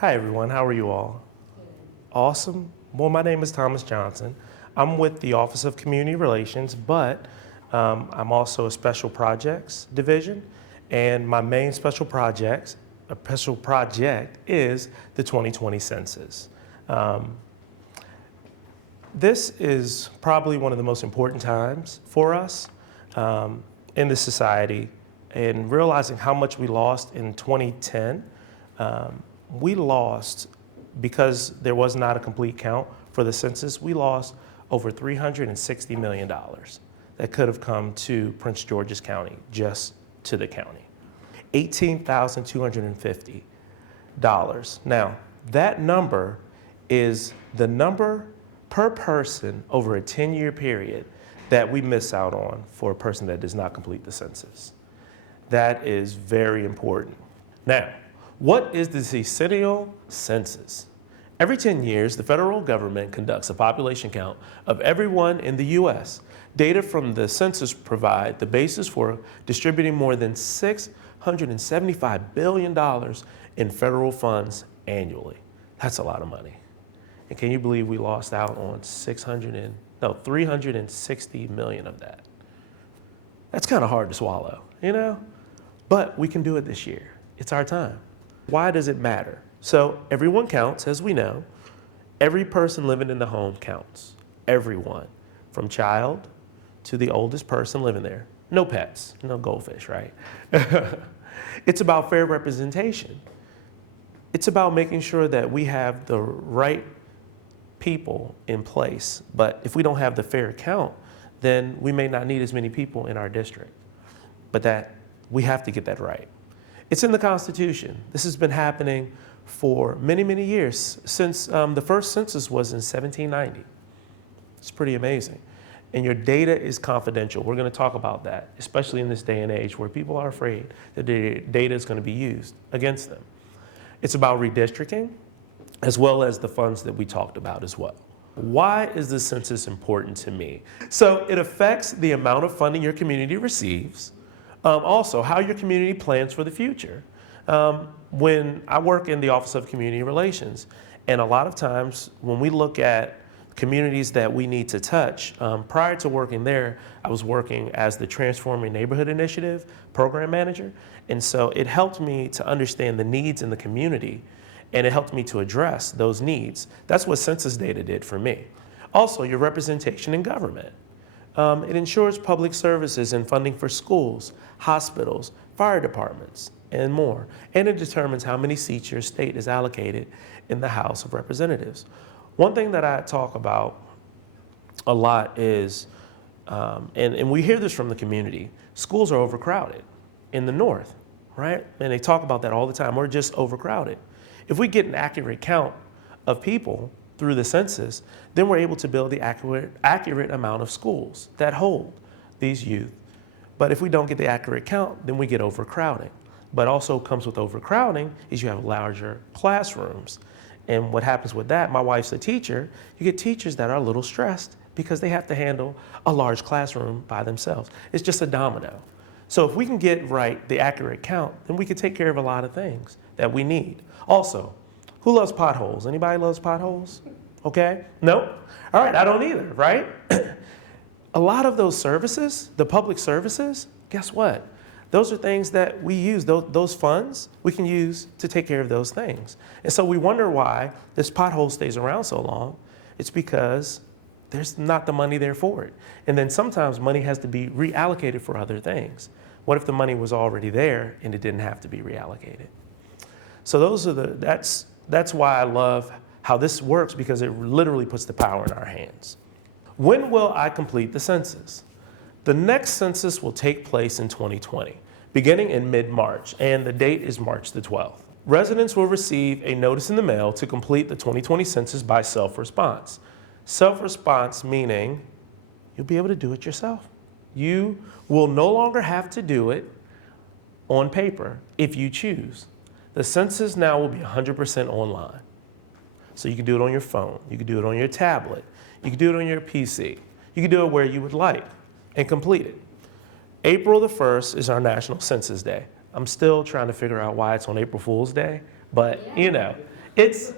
Hi everyone, how are you all? Awesome. Well, my name is Thomas Johnson. I'm with the Office of Community Relations, but I'm also a Special Projects Division, and my main special project is the 2020 census. This is probably one of the most important times for us in the society, and realizing how much we lost in 2010. We lost, because there was not a complete count for the census, we lost over $360 million that could have come to Prince George's County, just to the county. $18,250. Now, that number is the number per person over a 10-year period that we miss out on for a person that does not complete the census. That is very important. Now, what is the decennial census? Every 10 years, the federal government conducts a population count of everyone in the U.S. Data from the census provide the basis for distributing more than $675 billion in federal funds annually. That's a lot of money. And can you believe we lost out on 360 million of that? That's kind of hard to swallow, you know? But we can do it this year. It's our time. Why does it matter? So everyone counts, as we know. Every person living in the home counts. Everyone, from child to the oldest person living there. No pets, no goldfish, right? It's about fair representation. It's about making sure that we have the right people in place. But if we don't have the fair count, then we may not need as many people in our district. But that we have to get that right. It's in the Constitution. This has been happening for many, many years, since the first census was in 1790. It's pretty amazing. And your data is confidential. We're going to talk about that, especially in this day and age where people are afraid that their data is going to be used against them. It's about redistricting, as well as the funds that we talked about as well. Why is the census important to me? So it affects the amount of funding your community receives, also how your community plans for the future. When I work in the Office of Community Relations, and a lot of times when we look at communities that we need to touch, prior to working there, I was working as the Transforming Neighborhood Initiative program manager. And so it helped me to understand the needs in the community, and it helped me to address those needs. That's what Census Data did for me. Also, your representation in government. It ensures public services and funding for schools, hospitals, fire departments, and more. And it determines how many seats your state is allocated in the House of Representatives. One thing that I talk about a lot is, and we hear this from the community, schools are overcrowded in the North, right? And they talk about that all the time. We're just overcrowded. If we get an accurate count of people through the census, then we're able to build the accurate amount of schools that hold these youth. But if we don't get the accurate count, then we get overcrowding. But also comes with overcrowding is you have larger classrooms. And what happens with that, my wife's a teacher, you get teachers that are a little stressed because they have to handle a large classroom by themselves. It's just a domino. So if we can get right the accurate count, then we can take care of a lot of things that we need. Also, who loves potholes? Anybody loves potholes? Okay? No? All right, I don't either, right? A lot of those services, the public services, guess what? Those are things that we use, those funds we can use to take care of those things. And so we wonder why this pothole stays around so long. It's because there's not the money there for it. And then sometimes money has to be reallocated for other things. What if the money was already there and it didn't have to be reallocated? So that's why I love how this works, because it literally puts the power in our hands. When will I complete the census? The next census will take place in 2020, beginning in mid-March, and the date is March the 12th. Residents will receive a notice in the mail to complete the 2020 census by self-response. Self-response meaning you'll be able to do it yourself. You will no longer have to do it on paper if you choose. The census now will be 100% online. So you can do it on your phone, you can do it on your tablet, you can do it on your PC, you can do it where you would like and complete it. April the 1st is our National Census Day. I'm still trying to figure out why it's on April Fool's Day, but you know, It's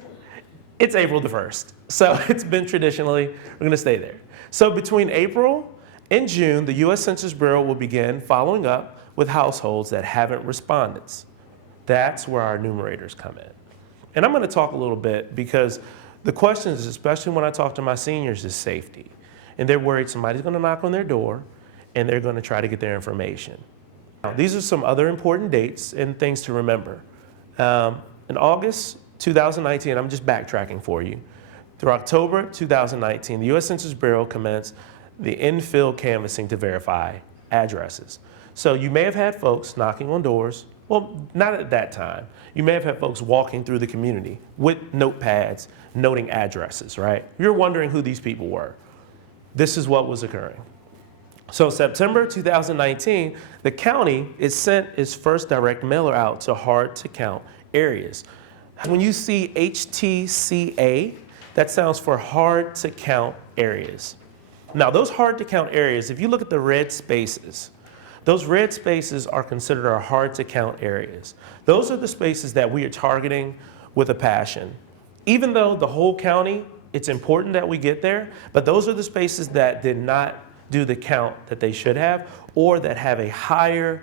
April the 1st. So it's been traditionally, we're going to stay there. So between April and June, the U.S. Census Bureau will begin following up with households that haven't responded. That's where our enumerators come in. And I'm going to talk a little bit because the questions, especially when I talk to my seniors, is safety. And they're worried somebody's going to knock on their door and they're going to try to get their information. Now, these are some other important dates and things to remember. In August 2019, I'm just backtracking for you. Through October 2019, the U.S. Census Bureau commenced the in-field canvassing to verify addresses. So you may have had folks knocking on doors. Well, not at that time. You may have had folks walking through the community with notepads, noting addresses, right? You're wondering who these people were. This is what was occurring. So September 2019, the county sent its first direct mailer out to hard-to-count areas. When you see HTCA, that stands for hard-to-count areas. Now, those hard-to-count areas, if you look at the red spaces, those red spaces are considered our hard-to-count areas. Those are the spaces that we are targeting with a passion. Even though the whole county, it's important that we get there, but those are the spaces that did not do the count that they should have, or that have a higher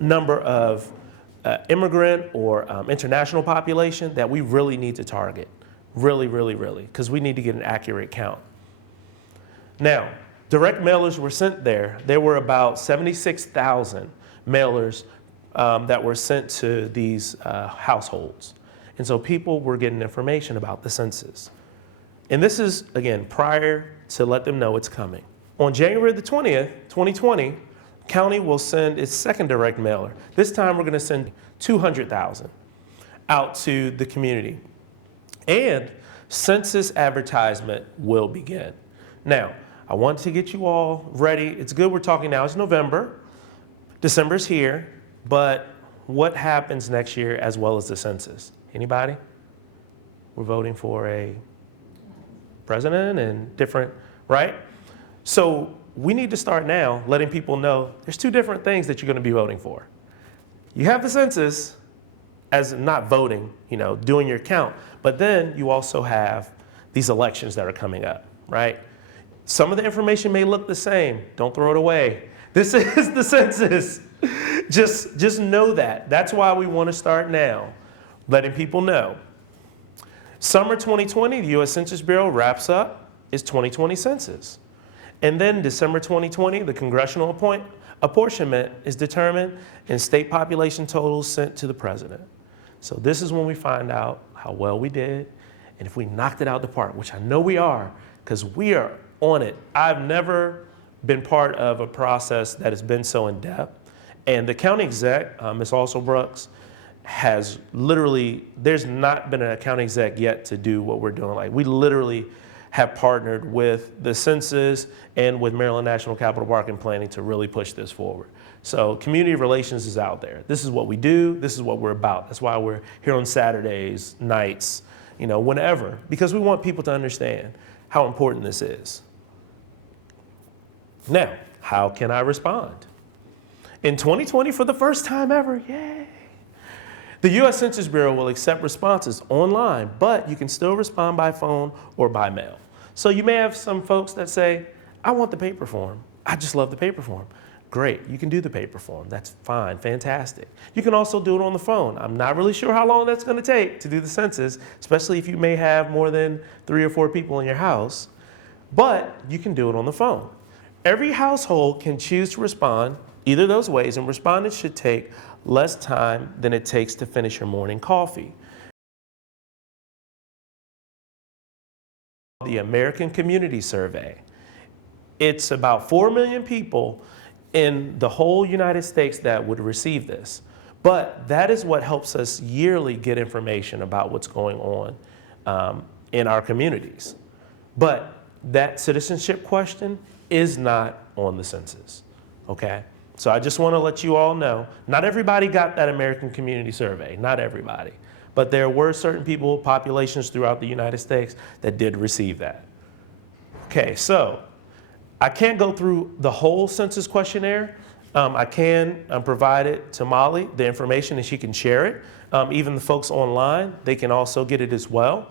number of immigrant or international population that we really need to target. Really, because we need to get an accurate count. Now, direct mailers were sent there. There were about 76,000 mailers that were sent to these households. And so people were getting information about the census. And this is, again, prior to let them know it's coming. On January the 20th, 2020, county will send its second direct mailer. This time we're going to send 200,000 out to the community. And census advertisement will begin. Now, I want to get you all ready. It's good we're talking now. It's November. December's here. But what happens next year as well as the census? Anybody? We're voting for a president and different, right? So we need to start now letting people know there's two different things that you're going to be voting for. You have the census as not voting, doing your count, but then you also have these elections that are coming up, right? Some of the information may look the same. Don't throw it away. This is the census. Just know that. That's why we want to start now, letting people know. Summer 2020, the U.S. Census Bureau wraps up its 2020 census. And then December 2020, the congressional apportionment is determined and state population totals sent to the president. So this is when we find out how well we did and if we knocked it out the park, which I know we are, because we are on it. I've never been part of a process that has been so in-depth. And the county exec, Ms. Also Brooks, has literally, there's not been a county exec yet to do what we're doing. Like, we literally have partnered with the census and with Maryland National Capital Park Planning to really push this forward. So community relations is out there. This is what we do. This is what we're about. That's why we're here on Saturdays, nights, whenever, because we want people to understand how important this is. Now, how can I respond? In 2020, for the first time ever, yay! The U.S. Census Bureau will accept responses online, but you can still respond by phone or by mail. So you may have some folks that say, I want the paper form. I just love the paper form. Great, you can do the paper form. That's fine, fantastic. You can also do it on the phone. I'm not really sure how long that's going to take to do the census, especially if you may have more than 3 or 4 people in your house, but you can do it on the phone. Every household can choose to respond either of those ways, and respondents should take less time than it takes to finish your morning coffee. The American Community Survey. It's about 4 million people in the whole United States that would receive this. But that is what helps us yearly get information about what's going on in our communities. But that citizenship question is not on the census, okay? So I just want to let you all know, not everybody got that American Community Survey, not everybody. But there were certain people, populations throughout the United States that did receive that. Okay, so I can't go through the whole census questionnaire. I can provide it to Molly, the information, and she can share it. Even the folks online, they can also get it as well.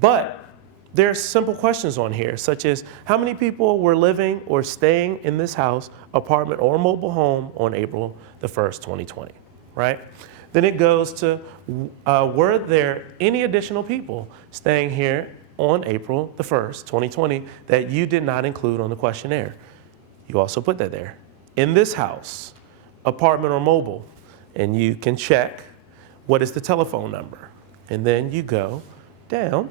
But there's simple questions on here, such as how many people were living or staying in this house, apartment, or mobile home on April the 1st, 2020, right? Then it goes to, were there any additional people staying here on April the 1st, 2020 that you did not include on the questionnaire? You also put that there. In this house, apartment or mobile, and you can check what is the telephone number. And then you go down,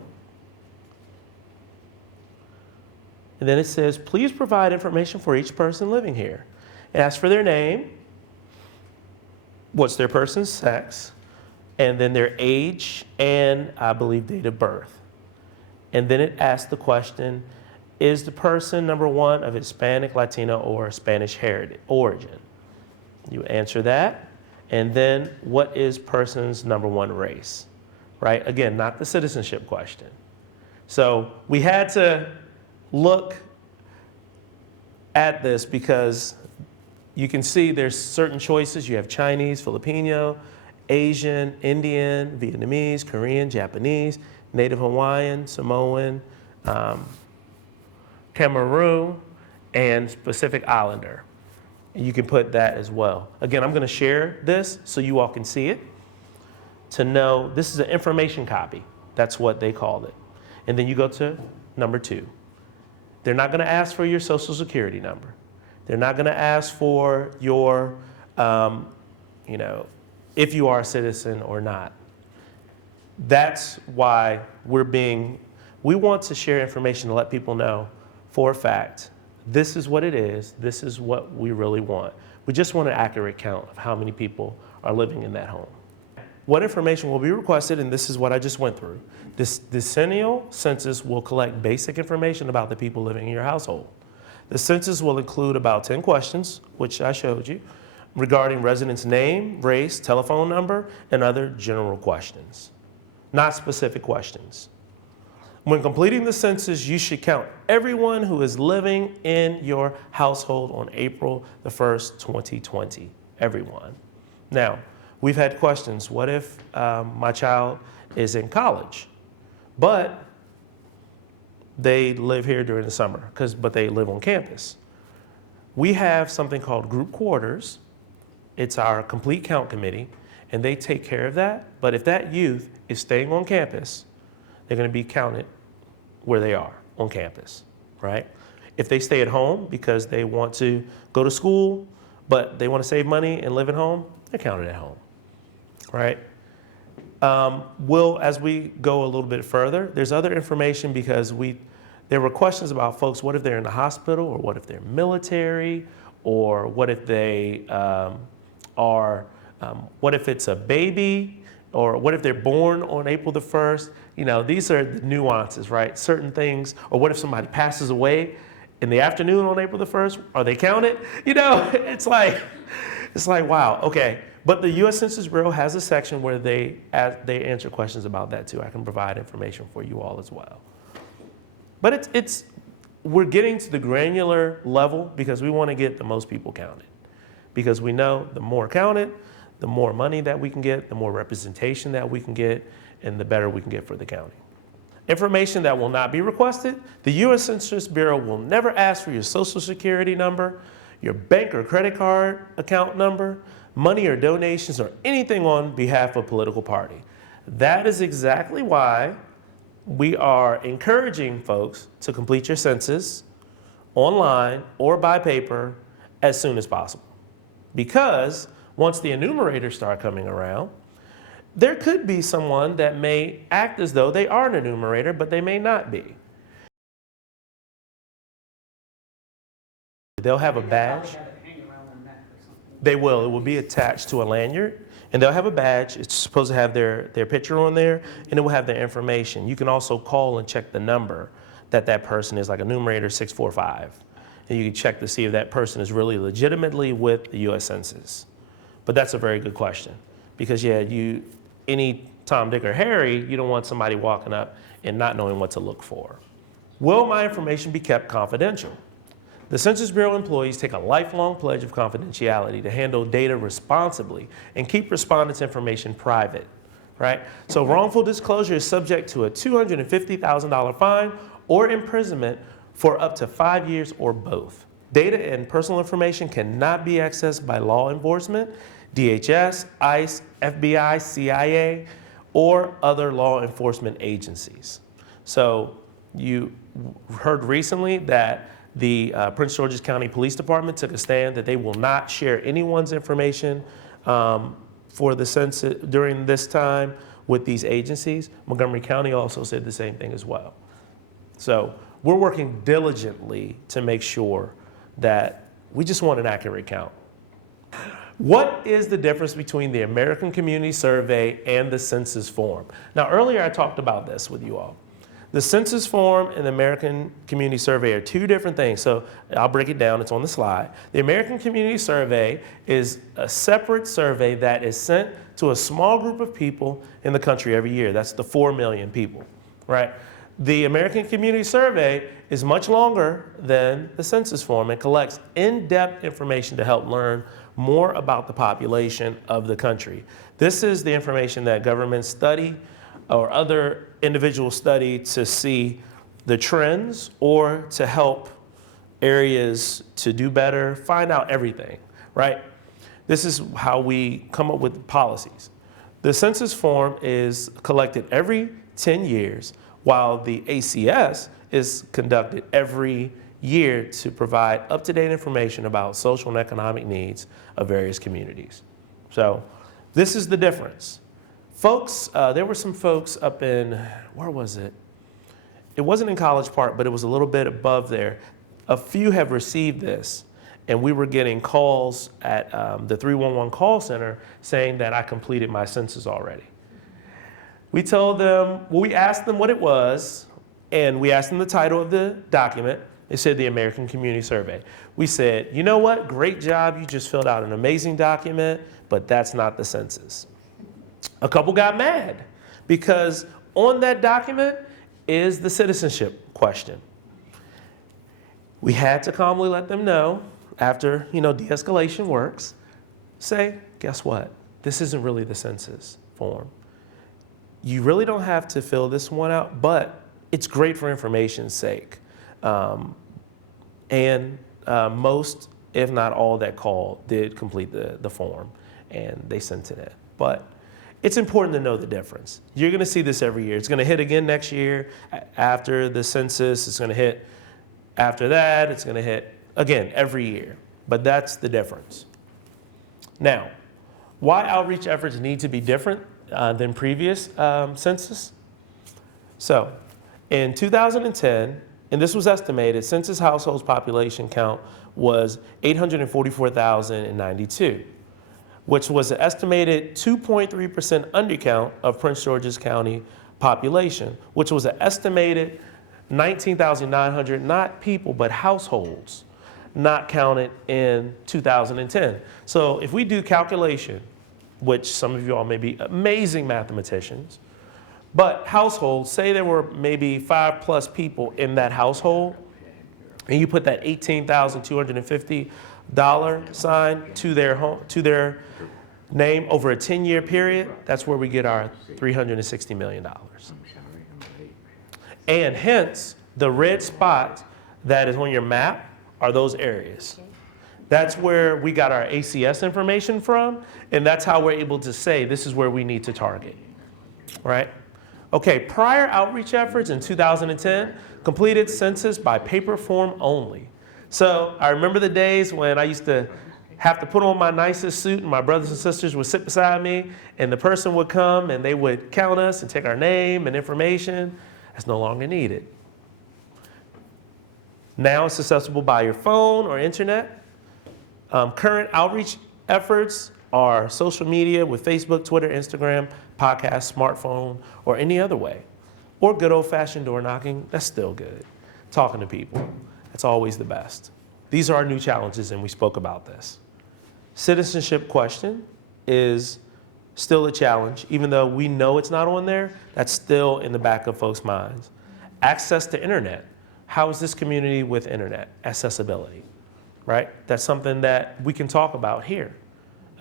and then it says, please provide information for each person living here. Ask for their name, what's their person's sex, and then their age, and I believe date of birth. And then it asks the question, is the person, number one, of Hispanic, Latino, or Spanish heritage origin? You answer that. And then what is person's number one race, right? Again, not the citizenship question. So we had to look at this because you can see there's certain choices. You have Chinese, Filipino, Asian, Indian, Vietnamese, Korean, Japanese, Native Hawaiian, Samoan, Cameroon, and Pacific Islander. You can put that as well. Again, I'm going to share this so you all can see it to know this is an information copy. That's what they called it. And then you go to number 2. They're not going to ask for your social security number. They're not going to ask for your, if you are a citizen or not. That's why we want to share information to let people know for a fact, this is what it is, this is what we really want. We just want an accurate count of how many people are living in that home. What information will be requested, and this is what I just went through. This decennial census will collect basic information about the people living in your household. The census will include about 10 questions, which I showed you, regarding residents' name, race, telephone number, and other general questions, not specific questions. When completing the census, you should count everyone who is living in your household on April the 1st, 2020. Everyone. Now, we've had questions. What if my child is in college, but they live here during the summer, but they live on campus? We have something called group quarters. It's our complete count committee, and they take care of that. But if that youth is staying on campus, they're going to be counted where they are on campus, right? If they stay at home because they want to go to school, but they want to save money and live at home, they're counted at home, right? As we go a little bit further, there's other information because there were questions about folks, what if they're in the hospital, or what if they're military, or what if they what if it's a baby, or what if they're born on April the 1st? These are the nuances, right? Certain things, or what if somebody passes away in the afternoon on April the 1st? Are they counted? It's like, wow, okay. But the U.S. Census Bureau has a section where they answer questions about that too. I can provide information for you all as well. But we're getting to the granular level because we want to get the most people counted. Because we know the more counted, the more money that we can get, the more representation that we can get, and the better we can get for the county. Information that will not be requested: the U.S. Census Bureau will never ask for your social security number, your bank or credit card account number, money or donations, or anything on behalf of a political party. That is exactly why we are encouraging folks to complete your census online or by paper as soon as possible. Because once the enumerators start coming around, there could be someone that may act as though they are an enumerator, but they may not be. They'll have a badge. They will. It will be attached to a lanyard, and they'll have a badge. It's supposed to have their picture on there, and it will have their information. You can also call and check the number that person is, like enumerator 645. And you can check to see if that person is really legitimately with the U.S. Census. But that's a very good question. Because any Tom, Dick, or Harry, you don't want somebody walking up and not knowing what to look for. Will my information be kept confidential? The Census Bureau employees take a lifelong pledge of confidentiality to handle data responsibly and keep respondents' information private, right? So wrongful disclosure is subject to a $250,000 fine or imprisonment for up to 5 years or both. Data and personal information cannot be accessed by law enforcement, DHS, ICE, FBI, CIA, or other law enforcement agencies. So you heard recently that the Prince George's County Police Department took a stand that they will not share anyone's information for the census during this time with these agencies. Montgomery County also said the same thing as well. So we're working diligently to make sure that we just want an accurate count. What is the difference between the American Community Survey and the census form? Now, earlier I talked about this with you all. The census form and the American Community Survey are two different things. So I'll break it down, it's on the slide. The American Community Survey is a separate survey that is sent to a small group of people in the country every year. That's the 4 million people, right? The American Community Survey is much longer than the census form and collects in-depth information to help learn more about the population of the country. This is the information that governments study or other individuals study to see the trends or to help areas to do better, find out everything, right? This is how we come up with policies. The census form is collected every 10 years, while the ACS is conducted every year to provide up-to-date information about social and economic needs of various communities. So this is the difference. Folks, there were some folks up in, where was it? It wasn't in College Park, but it was a little bit above there. A few have received this, and we were getting calls at the 311 call center saying that I completed my census already. We told them, well, we asked them what it was, and we asked them the title of the document. They said the American Community Survey. We said, you know what, great job, you just filled out an amazing document, but that's not the census. A couple got mad because on that document is the citizenship question. We had to calmly let them know after, de-escalation works, say, guess what? This isn't really the census form. You really don't have to fill this one out, but it's great for information's sake. Most, if not all that called, did complete the form, and they sent it in. But it's important to know the difference. You're going to see this every year. It's going to hit again next year after the census. It's going to hit after that. It's going to hit again every year. But that's the difference. Now, why outreach efforts need to be different than previous census? So, in 2010, and this was estimated, census households population count was 844,092, which was an estimated 2.3% undercount of Prince George's County population, which was an estimated 19,900, not people, but households, not counted in 2010. So if we do calculation, which some of you all may be amazing mathematicians, but households, say there were maybe 5+ people in that household, and you put that $18,250 sign to their home, to their name over a 10-year period, that's where we get our $360 million. And hence, the red spot that is on your map are those areas. That's where we got our ACS information from, and that's how we're able to say this is where we need to target, right? Okay, prior outreach efforts in 2010 completed census by paper form only. So I remember the days when I used to have to put on my nicest suit and my brothers and sisters would sit beside me and the person would come and they would count us and take our name and information. That's no longer needed. Now it's accessible by your phone or internet. Current outreach efforts are social media with Facebook, Twitter, Instagram, podcast, smartphone, or any other way. Or good old-fashioned door knocking, that's still good. Talking to people, that's always the best. These are our new challenges, and we spoke about this. Citizenship question is still a challenge. Even though we know it's not on there, that's still in the back of folks' minds. Access to internet. How is this community with internet accessibility, right? That's something that we can talk about here.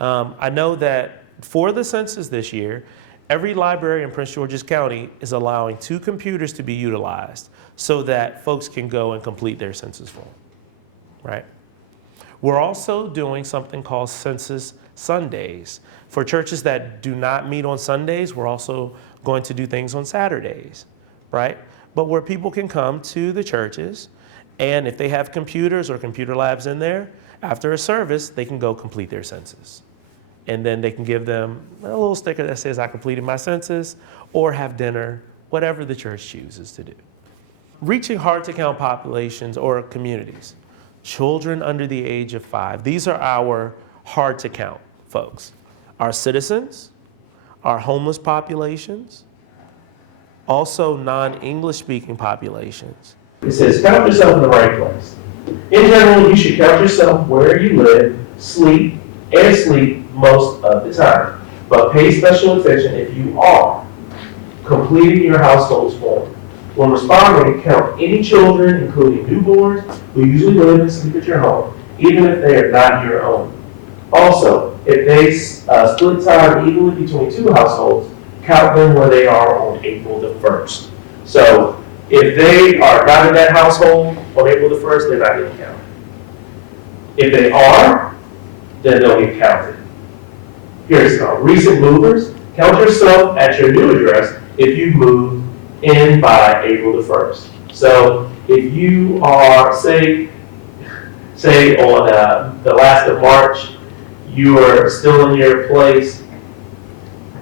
I know that for the census this year, every library in Prince George's County is allowing 2 computers to be utilized so that folks can go and complete their census form, right? We're also doing something called Census Sundays. For churches that do not meet on Sundays, we're also going to do things on Saturdays, right? But where people can come to the churches, and if they have computers or computer labs in there, after a service, they can go complete their census. And then they can give them a little sticker that says, I completed my census, or have dinner, whatever the church chooses to do. Reaching hard-to-count populations or communities. Children under the age of 5. These are our hard-to-count folks. Our citizens, our homeless populations, also non-English speaking populations. It says, count yourself in the right place. In general, you should count yourself where you live, sleep most of the time. But pay special attention if you are completing your household's form. When responding, count any children, including newborns, who usually live and sleep at your home, even if they are not your own. Also, if they split time evenly between 2 households, count them where they are on April the 1st. So if they are not in that household on April the 1st, they're not getting counted. If they are, then they'll get counted. Here's some recent movers. Count yourself at your new address if you moved in by April the 1st. So if you are, say on the last of March, you are still in your place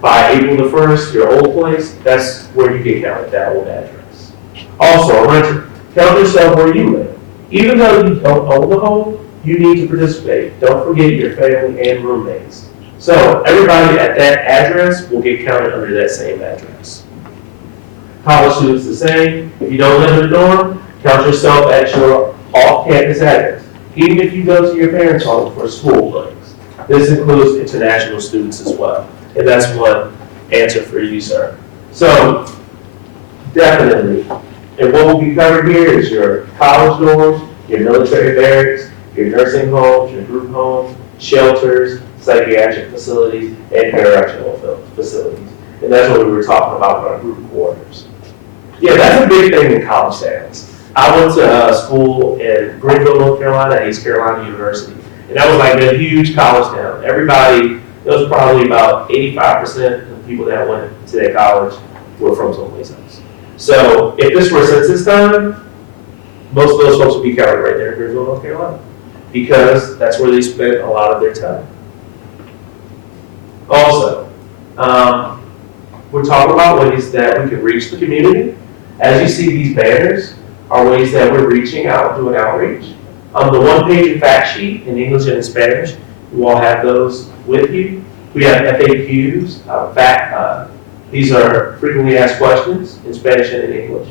by April the 1st, your old place, that's where you get counted, that old address. Also, a renter, count yourself where you live. Even though you don't own the home, you need to participate. Don't forget your family and roommates. So everybody at that address will get counted under that same address. College students the same. If you don't live in a dorm, count yourself at your off-campus address, even if you go to your parents' home for school things. This includes international students as well. And that's one answer for you, sir. So definitely, and what will be covered here is your college dorms, your military barracks, your nursing homes, your group homes, shelters, psychiatric facilities, and correctional facilities. And that's what we were talking about with our group quarters. Yeah, that's a big thing in college towns. I went to school in Greenville, North Carolina, at East Carolina University. And that was like a huge college town. Everybody, it was probably about 85% of the people that went to that college were from someplace else. So if this were census time, most of those folks would be counted right there in Greenville, North Carolina, because that's where they spent a lot of their time. Also, we're talking about ways that we can reach the community. As you see, these banners are ways that we're reaching out, doing outreach. The one-page fact sheet in English and in Spanish, you all have those with you. We have FAQs, these are frequently asked questions in Spanish and in English.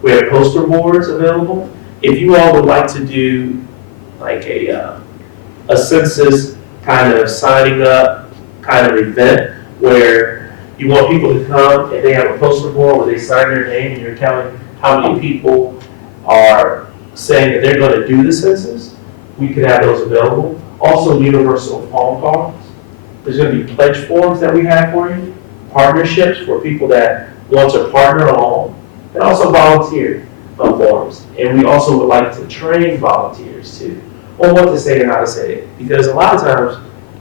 We have poster boards available. If you all would like to do like a census kind of signing up kind of event where you want people to come and they have a poster board where they sign their name and you're counting how many people are saying that they're going to do the census, we could have those available. Also, universal phone calls. There's going to be pledge forms that we have for you, partnerships for people that want to partner along, and also volunteer forms. And we also would like to train volunteers too, on what to say and how to say it. Because a lot of times,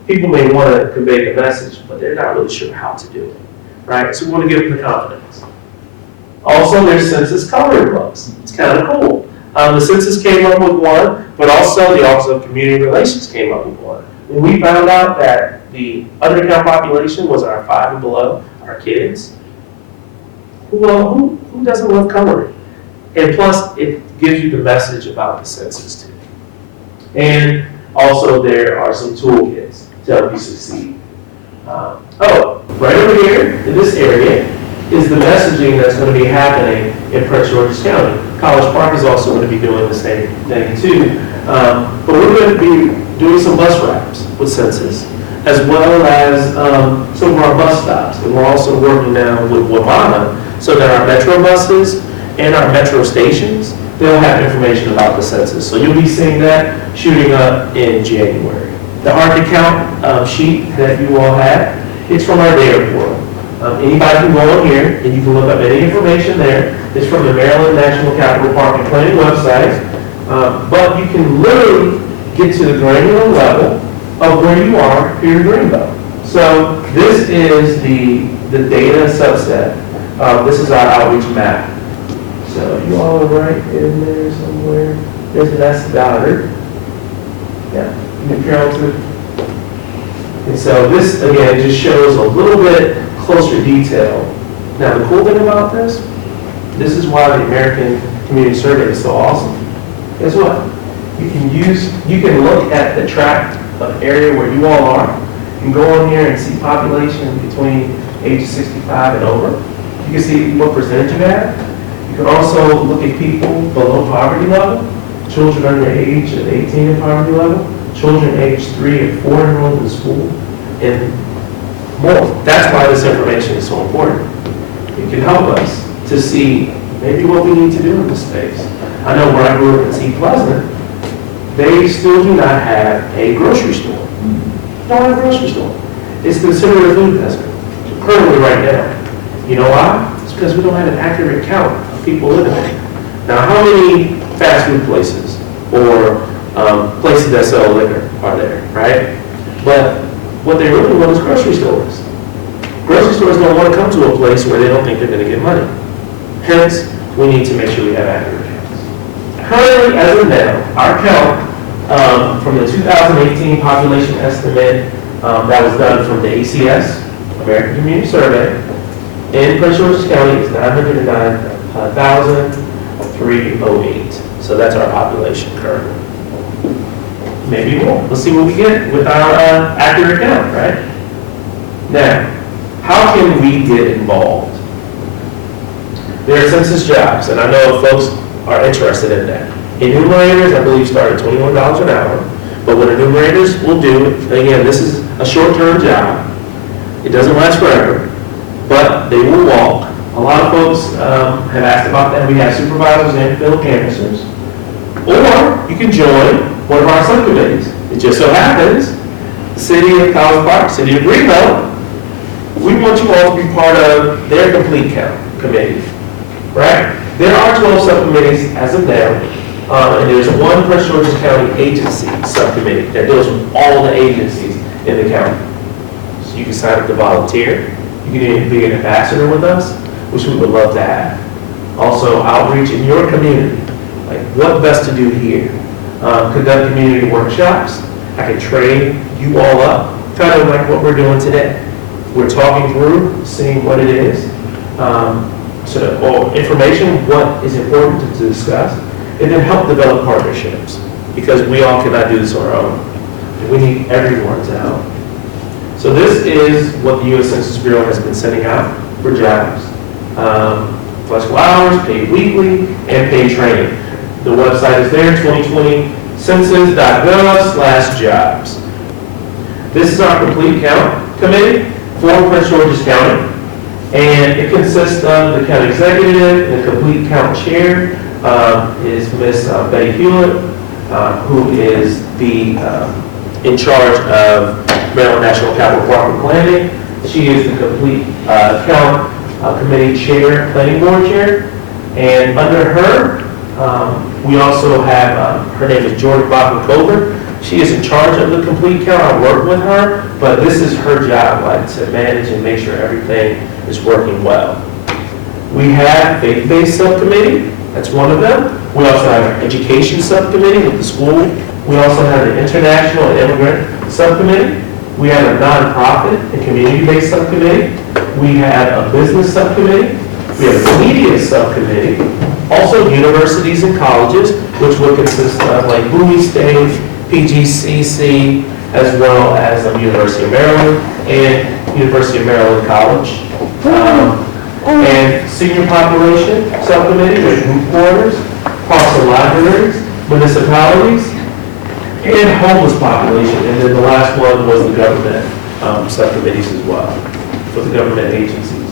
people may want to convey the message, but they're not really sure how to do it, right? So we want to give them the confidence. Also, there's census coloring books. It's kind of cool. The census came up with one, but also the Office of Community Relations came up with one. When we found out that the undercount population was our 5 and below, our kids, who doesn't love coloring? And plus, it gives you the message about the census too. And also, there are some toolkits to help you succeed. Right over here in this area is the messaging that's going to be happening in Prince George's County. College Park is also going to be doing the same thing too. But we're going to be doing some bus wraps with census, as well as some of our bus stops. And we're also working now with Wabana so that our metro buses and our metro stations, they'll have information about the census. So you'll be seeing that shooting up in January. The ARC account sheet that you all have, it's from our data portal. Anybody can go on here and you can look up any information there. It's from the Maryland National Capital Park and Planning website. But you can literally get to the granular level of where you are here in Greenbelt. So this is the data subset. This is our outreach map. So you all are right in there somewhere. There's S. Goddard. Yeah, New Carrollton. And so this, again, just shows a little bit closer detail. Now, the cool thing about this is why the American Community Survey is so awesome. Guess what? You can look at the tract of area where you all are. You can go on here and see population between ages 65 and over. You can see what percentage you have. You can also look at people below poverty level, children under the age of 18 in poverty level, children age 3 and 4 enrolled in school, and more. That's why this information is so important. It can help us to see maybe what we need to do in this space. I know where I grew up in Sea Pleasant, they still do not have a grocery store. Don't have a grocery store. It's considered a food desert, currently right now. You know why? It's because we don't have an accurate count of people living there. Now, how many fast food places or places that sell liquor are there, right? But what they really want is grocery stores. Grocery stores don't want to come to a place where they don't think they're going to get money. Hence, we need to make sure we have accurate counts. Currently, as of now, our count from the 2018 population estimate that was done from the ACS, American Community Survey, in Prince George's County is 909,308. So that's our population currently. Maybe more. Let's see what we get with our accurate count, right? Now, how can we get involved? There are census jobs, and I know folks are interested in that. Enumerators, I believe, start at $21 an hour. But what enumerators will do, again, this is a short-term job. It doesn't last forever, but they will walk. A lot of folks have asked about that. We have supervisors and field canvassers. Or you can join one of our subcommittees. It just so happens, the City of College Park, City of Greenbelt, we want you all to be part of their complete count committee, right? There are 12 subcommittees as of now, and there's one Prince George's County agency subcommittee that deals with all the agencies in the county. So you can sign up to volunteer. You can even be an ambassador with us, which we would love to have. Also, outreach in your community, like what best to do here. Conduct community workshops. I can train you all up, kind of like what we're doing today. We're talking through, seeing what it is, or information, what is important to discuss, and then help develop partnerships, because we all cannot do this on our own. We need everyone to help. So this is what the U.S. Census Bureau has been sending out for jobs. Flexible hours, paid weekly, and paid training. The website is there, 2020 census.gov/jobs. This is our complete count committee for Prince George's County, and it consists of the county executive. The complete count chair is Miss Betty Hewlett, who is the in charge of Maryland National Capital Park and Planning. She is the complete count committee chair, planning board chair, and under her, we also have, her name is Jordan Bachman-Colbert. She is in charge of the complete count. I work with her, but this is her job, like to manage and make sure everything is working well. We have faith-based subcommittee. That's one of them. We also have an education subcommittee with the school. We also have the international and immigrant subcommittee. We have a nonprofit and community-based subcommittee. We have a business subcommittee. We have a media subcommittee. Also universities and colleges, which would consist of like Bowie State, PGCC, as well as University of Maryland and University of Maryland College. And senior population subcommittee with group quarters, parks and libraries, municipalities, and homeless population. And then the last one was the government subcommittees as well, for the government agencies.